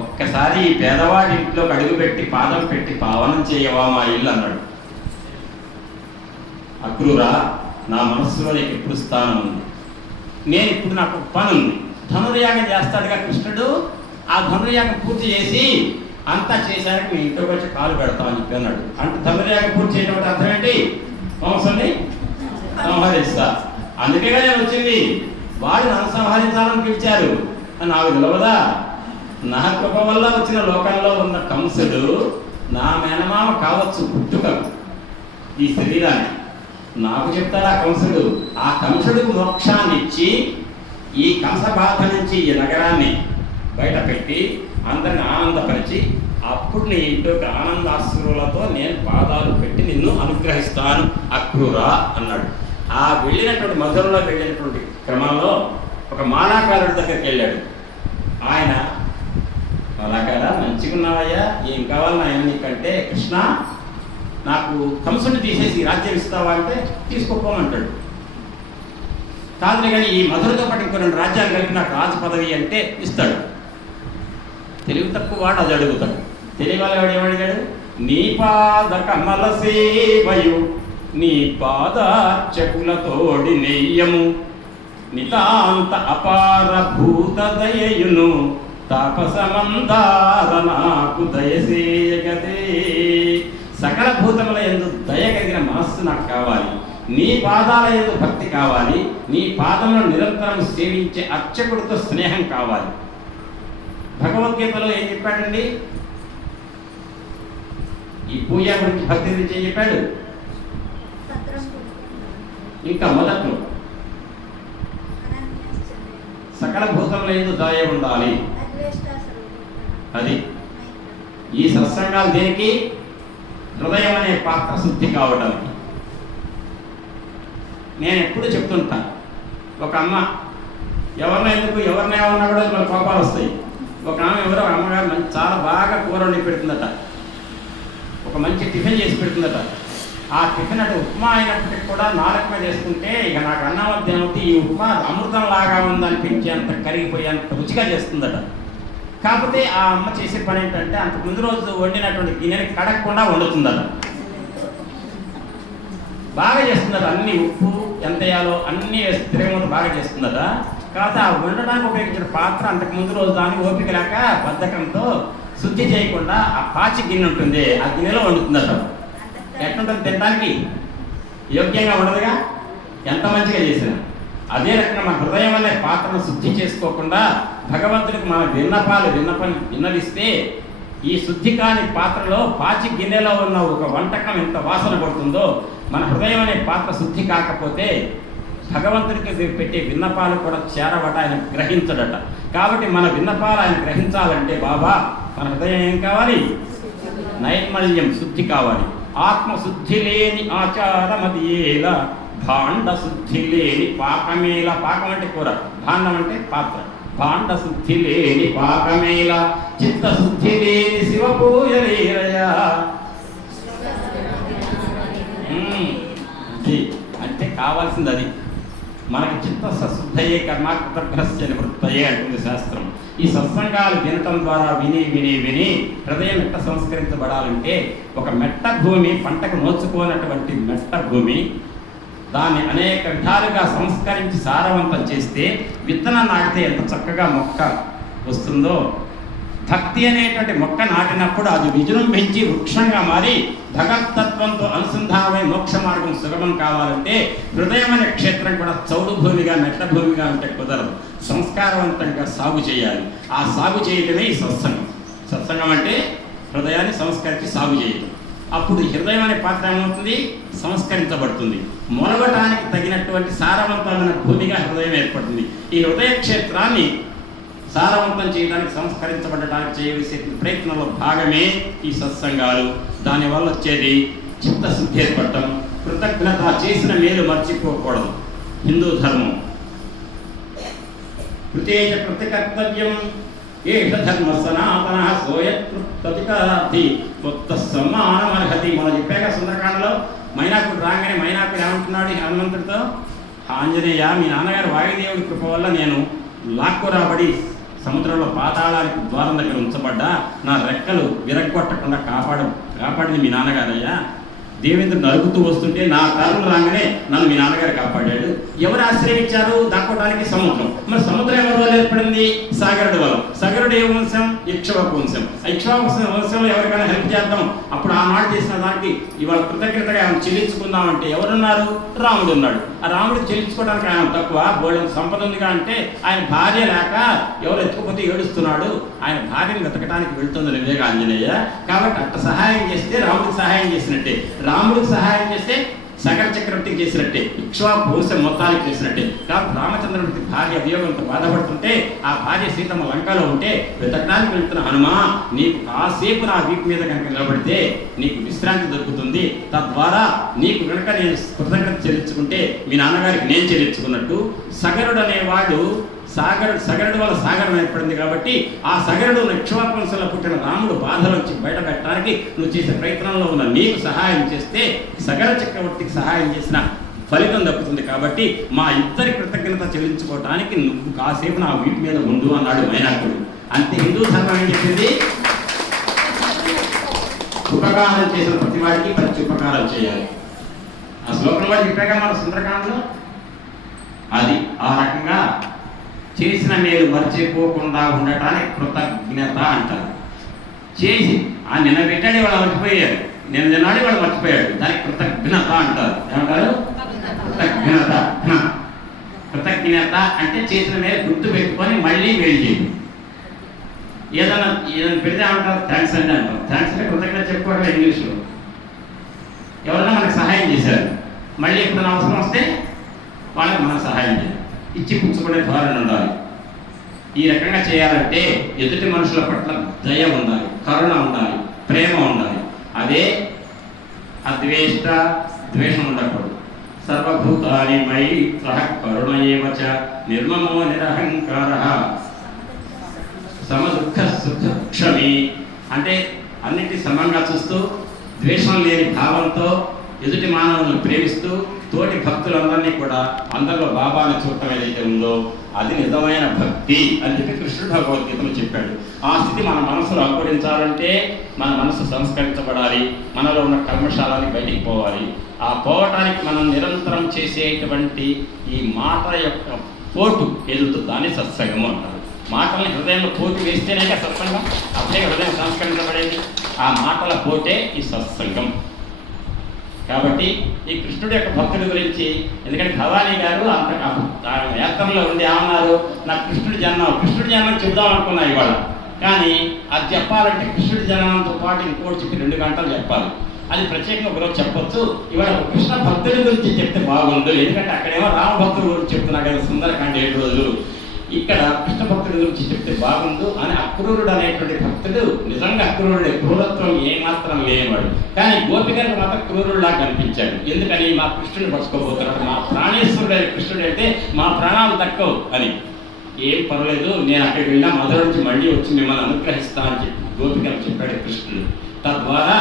ఒక్కసారి ఈ పేదవాడి ఇంట్లోకి అడుగుపెట్టి పాదం పెట్టి పావనం చేయవా మా ఇల్లు అన్నాడు. అక్రూరా, నా మనస్సులో నీకు ఎప్పుడు స్థానం ఉంది. నేను ఇప్పుడు నాకు పని ఉంది. ధనుర్యాగం చేస్తాడుగా కృష్ణుడు. ఆ ధనుర్యాగం పూర్తి చేసి అంతా చేశాక మీ ఇంట్లోకి వచ్చి కాలు పెడతామని చెప్పి అన్నాడు. అంటే ధనుర్యాగం పూర్తి చేయడం అంటే అర్థం ఏంటి? వంశంని సంహరిస్తా. అందుకే నేను వచ్చింది. వాడు నన్ను సంహరించాలని పిలిచారు. నాకు తెలియదా? నా కృప వల్ల వచ్చిన లోకంలో ఉన్న కంసుడు నా మేనమామ కావచ్చు పుట్టుకకు, ఈ శరీరాన్ని నాకు చెప్తాడా కంసుడు? ఆ కంసుడికి మోక్షాన్ని ఇచ్చి ఈ కంస బాధ నుంచి ఈ నగరాన్ని బయట పెట్టి అందరిని ఆనందపరిచి అప్పుడు నీ ఇంట్లోకి ఆనందాశ్రులతో నేను పాదాలు పెట్టి నిన్ను అనుగ్రహిస్తాను అక్రూరా అన్నాడు. ఆ వెళ్ళినటువంటి మధురలో వెళ్ళినటువంటి క్రమంలో ఒక మాలాకారుడి దగ్గరికి వెళ్ళాడు. ఆయన, మాలాకారా, మంచిగున్నావయ్యా, ఏం కావాలి నాయన నీకంటే, కృష్ణ నాకు కంసుని తీసేసి రాజ్యం ఇస్తావా అంటే తీసుకోపోమంటాడు. కాదులే కానీ ఈ మధురతో పాటు ఇంకో 2 రాజ్యాలు కలిపి నాకు రాజు పదవి అంటే ఇస్తాడు. తెలివి తక్కువ వాడు అది అడుగుతాడు. తెలియవాళ్ళు వాడు ఏమడిగాడు? నీ పాద కమల సేవయు నీ పాదార్చకులతోడి నెయ్యము నితాంత అపార భూత దయయును తాపసమందార నాకు దయసేయగదే. సకల భూతముల యందు దయ కలిగిన మనస్సు నాకు కావాలి. నీ పాదాల యందు భక్తి కావాలి. నీ పాదములను నిరంతరం సేవించే అర్చకుడితో స్నేహం కావాలి. భగవద్గీతలో ఏం చెప్పాడండి? ఈ పూజ గురించి, భక్తి గురించి ఏం చెప్పాడు? ఇంకా మొదట్లో సకల భూతముల యందు దయ ఉండాలి. అది ఈ సత్సంగాలు దేనికి? హృదయం అనే పాత్ర శుద్ధి కావడానికి. నేను ఎప్పుడు చెప్తుంటాను, ఒక అమ్మ ఎవరిని ఏమన్నా కూడా మన కోపాలు వస్తాయి. ఒక ఆమె ఎవరో అమ్మగారు చాలా బాగా కూర వండి పెడుతుందట, ఒక మంచి టిఫిన్ చేసి పెడుతుందట. ఆ టిఫిన్ అంటే ఉప్మా అయినప్పటికీ కూడా నాలుగు మీద వేసుకుంటే ఇక నాకు అన్నమధ్యాహ్నం ఈ ఉప్మా అమృతం లాగా ఉందనిపించేంత కరిగిపోయేంత రుచిగా చేస్తుందట. కాకపోతే ఆ అమ్మ చేసే పని ఏంటంటే అంతకు ముందు రోజు వండినటువంటి గిన్నెని కడగకుండా వండుతుందట. బాగా చేస్తుందట. అన్ని ఉప్పు ఎంత వేయాలో అన్నీ వేసి తిరగముందు బాగా చేస్తుందట. కాకపోతే ఆ వండడానికి ఉపయోగించిన పాత్ర అంతకు ముందు రోజు దాన్ని ఓపిక లేక బద్ధకంతో శుద్ధి చేయకుండా ఆ పాచి గిన్నె ఉంటుంది, ఆ గిన్నెలో వండుతుందట. ఎట్లుంటుంది? తినడానికి యోగ్యంగా ఉండదుగా, ఎంత మంచిగా చేసినా. అదే రకంగా మన హృదయం అనే పాత్రను శుద్ధి చేసుకోకుండా భగవంతుడికి మన విన్నవిస్తే ఈ శుద్ధి కాని పాత్రలో పాచి గిన్నెలో ఉన్న ఒక వంటకం ఎంత వాసన పడుతుందో, మన హృదయం అనే పాత్ర శుద్ధి కాకపోతే భగవంతుడికి పెట్టే విన్నపాలు కూడా చేరవట, ఆయన గ్రహించడట. కాబట్టి మన విన్నపాలు ఆయన గ్రహించాలంటే బాబా మన హృదయం ఏం కావాలి? నైర్మల్యం, శుద్ధి కావాలి. ఆత్మశుద్ధి లేని ఆచారమదియేల భాండ శుద్ధి లేని పాకమేల. పాకం అంటే కూర, భాండం అంటే పాత్ర. భాండ శుద్ధి లేని పాకమేల చిత్తశుద్ధి లేని శివ పూజలేరయా. అంటే కావాల్సింది అది. మనకి చిత్తశుద్ధయే కర్మాకృతగ్రస్య నివృత్తయే అంటుంది శాస్త్రం. ఈ సత్సంగాలు వినటం ద్వారా విని విని విని హృదయం ఎట్ట సంస్కరించబడాలంటే, ఒక మెట్ట భూమి, పంటకు నోచుకోనటువంటి మెట్ట భూమి, దాన్ని అనేక విధాలుగా సంస్కరించి సారవంతం చేస్తే విత్తనం నాటితే ఎంత చక్కగా మొక్క వస్తుందో, భక్తి అనేటువంటి మొక్క నాటినప్పుడు అది విజృంభించి వృక్షంగా మారి భగవతత్వంతో అనుసంధానమై మోక్ష మార్గం సుగమం కావాలంటే హృదయం అనే క్షేత్రం కూడా చౌడు భూమిగా, మెట్ల భూమిగా ఉంటే కుదరదు. సంస్కారవంతంగా సాగు చేయాలి. ఆ సాగు చేయటమే ఈ సత్సంగం. సత్సంగం అంటే హృదయాన్ని సంస్కరించి సాగు చేయటం. అప్పుడు హృదయం అనే పాత్ర ఏమవుతుంది? సంస్కరించబడుతుంది. మొలవటానికి తగినటువంటి సారవంతమైన భూమిగా హృదయం ఏర్పడుతుంది. ఈ హృదయ క్షేత్రాన్ని సారవంతం చేయడానికి, సంస్కరించబడటానికి చేయవలసే ప్రయత్నంలో భాగమే ఈ సత్సంగాలు. దానివల్ల వచ్చేది చిత్తశుద్ధి ఏర్పడటం. కృతజ్ఞత, చేసిన మేలు మర్చిపోకూడదు. హిందూ ధర్మం కృతేజ కృతకర్తవ్యం ఏష ధర్మ సనాతన సోయత్కృతధికారార్థి కొత్త సమ్మానమర్హతి. మనం చెప్పాక సుందరకాండలో మైనాకుడు రాగానే మైనాకుడు ఏమంటున్నాడు హనుమంతుడితో? ఆంజనేయ, మీ నాన్నగారు వాయుదేవుడి కృప వల్ల నేను లాక్కు రాబడి సముద్రంలో పాతాళానికి ద్వారం దగ్గర ఉంచబడ్డా నా రెక్కలు విరగొట్టకుండా కాపాడింది మీ నాన్నగారయ్యా. దేవేంద్రుడు నరుకుతూ వస్తుంటే నా తరుణం రాగానే నన్ను మీ నాన్నగారు కాపాడాడు. ఎవరు ఆశ్రయించారు దాక్కోవడానికి? సముద్రం. మరి సముద్రం ఎవరి వల్ల ఏర్పడింది? సాగరుడు వల్ల. సాగరుడు ఏ వంశం? ఇక్ష్వాకు వంశం. ఇక్ష్వాకు వంశంలో ఎవరికైనా హెల్ప్ చేద్దాం, అప్పుడు ఆనాడు చేసిన దానికి ఇవాళ కృతజ్ఞతగా ఆయన చెల్లించుకుందామంటే ఎవరున్నారు? రాముడు ఉన్నాడు. ఆ రాముడు చెల్లించుకోవడానికి ఆయన తక్కువ బోళ్ళని సంపద ఉందిగా అంటే ఆయన భార్య లేక ఎవరు ఎత్తుకుపోతే ఏడుస్తున్నాడు. ఆయన భార్యను వెతకడానికి వెళ్తుంది వివేక ఆంజనేయ. కాబట్టి అట్ట సహాయం చేస్తే రాముడికి సహాయం చేసినట్టే, రాముడికి సహాయం చేస్తే సగర చక్రవర్తికి చేసినట్టే, ఇక్ష్వాకు వంశం మొత్తానికి చేసినట్టే. కాబట్టి రామచంద్రుడికి భార్య వియోగంతో బాధపడుతుంటే ఆ భార్య సీతమ్మ లంకలో ఉంటే వెతకడానికి వెళ్తున్న హనుమా, నీకు కాసేపు నా వీపు మీద కనుక నిలబడితే నీకు విశ్రాంతి దొరుకుతుంది. తద్వారా నీకు కనుక నేను కృతజ్ఞత చెల్లించుకుంటే మీ నాన్నగారికి నేను చెల్లించుకున్నట్టు. సగరుడు అనేవాడు సగరుడు వల్ల సాగరం ఏర్పడింది కాబట్టి ఆ సగరుడు ఇక్ష్వాకు వంశంలో పుట్టిన రాముడు బాధలోంచి బయటపెట్టడానికి నువ్వు చేసే ప్రయత్నంలో ఉన్న నీకు సహాయం చేస్తే సగర చక్రవర్తికి సహాయం చేసిన ఫలితం దక్కుతుంది. కాబట్టి మా ఇద్దరి కృతజ్ఞత చెల్లించుకోవటానికి నువ్వు కాసేపు నా వీటి మీద ఉండు అన్నాడు మైనాకుడు. అంతే హిందూ ధర్మం ఏం చెప్పింది? ఉపకారం చేసిన ప్రతి వాడికి ప్రతి ఉపకారం చేయాలి. ఆ శ్లోకంలో చెప్పాక మన సుందరకాండలో అది ఆ రకంగా చేసిన మేలు మర్చిపోకుండా ఉండటానికి కృతజ్ఞత అంటారు. చేసి ఆ నిన్న పెట్టాడు వాళ్ళు మర్చిపోయారు, నిన్న తిన్నాడు వాళ్ళు మర్చిపోయాడు, దానికి కృతజ్ఞత అంటారు. ఏమంటారు? కృతజ్ఞత. కృతజ్ఞత అంటే చేసిన మేలు గుర్తు పెట్టుకొని మళ్ళీ మేలు చేయండి. ఏదైనా పెడితే ఏమంటారు? థ్యాంక్స్ అండి అంటారు. థ్యాంక్స్ అంటే కృతజ్ఞత చెప్పుకోవడం ఇంగ్లీష్లో. ఎవరైనా మనకు సహాయం చేశారు, మళ్ళీ ఎప్పుడైనా అవసరం వస్తే వాళ్ళకి మనం సహాయం చేయాలి, ఇచ్చి పుచ్చుకునే ధోరణి ఉండాలి. ఈ రకంగా చేయాలంటే ఎదుటి మనుషుల పట్ల దయ ఉండాలి, కరుణ ఉండాలి, ప్రేమ ఉండాలి. అదే అద్వేష్ట, ద్వేషం ఉండకూడదు. సర్వభూతాని మైత్రః కరుణ ఏవ చ నిర్మమో నిరహంకారః సమదుఃఖ సుఖక్షమి. అంటే అన్నిటి సమంగా చూస్తూ ద్వేషం లేని భావంతో ఎదుటి మానవులను ప్రేమిస్తూ తోటి భక్తులందరినీ కూడా అందరిలో బాబాను చూడటం ఏదైతే ఉందో అది నిజమైన భక్తి అని చెప్పి కృష్ణుడు భగవద్గీతలో చెప్పాడు. ఆ స్థితి మన మనసులో అంకురించాలంటే మన మనసు సంస్కరించబడాలి, మనలో ఉన్న కల్మషాలని బయటికి పోవాలి. ఆ పోవటానికి మనం నిరంతరం చేసేటువంటి ఈ మాట యొక్క పోటు ఎదుగుతుంది, దాన్ని సత్సంగము అంటారు. మాటల్ని హృదయంలో పోటు వేస్తేనే సత్సంగం, అప్పుడే హృదయం సంస్కరించబడేది. ఆ మాటల పోటే ఈ సత్సంగం. కాబట్టి ఈ కృష్ణుడి యొక్క భక్తుడి గురించి, ఎందుకంటే భవానీ గారు అంత యాత్రలో ఉండి ఏమన్నారు, నాకు కృష్ణుడి జన్మం చెబుదాం అనుకున్నా ఇవాళ. కానీ అది చెప్పాలంటే కృష్ణుడి జన్మంతో పాటు ఇంకోటి చెప్పి 2 గంటలు చెప్పాలి. అది ప్రత్యేకంగా ఒకరోజు చెప్పొచ్చు. ఇవాళ కృష్ణ భక్తుడి గురించి చెప్తే బాగుండు, ఎందుకంటే అక్కడేమో రామ భక్తుడి గురించి చెప్తున్నా కదా సుందరకాండ 7 రోజులు. ఇక్కడ కృష్ణ భక్తుడి గురించి చెప్తే బాగుండు అని అక్రూరుడు అనేటువంటి భక్తుడు నిజంగా అక్రూరుడే, క్రూరత్వం ఏమాత్రం లేనివాడు. కానీ గోపికలకు మాత్రం క్రూరుడులా కనిపించాడు. ఎందుకని? మా కృష్ణుని పట్టుకోబోతున్నాడు, మా ప్రాణేశ్వరుడు అనే కృష్ణుడు అయితే మా ప్రాణాలు దక్కవు అని. ఏం పర్వాలేదు, నేను అక్కడికి వెళ్ళినా మధుర నుంచి మళ్ళీ వచ్చి మిమ్మల్ని అనుగ్రహిస్తా అని చెప్పి గోపికలు చెప్పాడు కృష్ణుడు. తద్వారా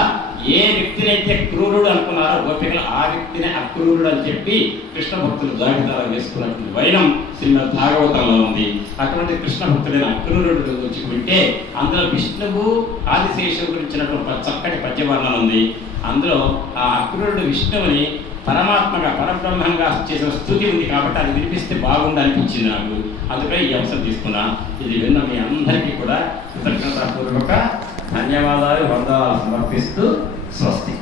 ఏ వ్యక్తినైతే క్రూరుడు అనుకున్నారో గోపికలు ఆ వ్యక్తినే అక్రూరుడు అని చెప్పి కృష్ణ భక్తులు జాబితాలో వేసుకున్నటువంటి వైనం శ్రీమద్ భాగవతంలో ఉంది. అటువంటి కృష్ణ భక్తుడైన అక్రూరుడు గురించి వింటే అందులో విష్ణువు ఆదిశేషువు గురించినటువంటి చక్కటి పద్యవర్ణన ఉంది. అందులో ఆ అక్రూరుడు విష్ణువుని పరమాత్మగా పరబ్రహ్మంగా చేసిన స్థుతి ఉంది కాబట్టి అది వినిపిస్తే బాగుండు అనిపించింది నాకు. అందుకని ఈ అంశం తీసుకున్నా. ఇది విన్న మీ అందరికీ కూడా కృతజ్ఞతాపూర్వక ధన్యవాదాలు, వందనాలు సమర్పిస్తూ స్వస్తి.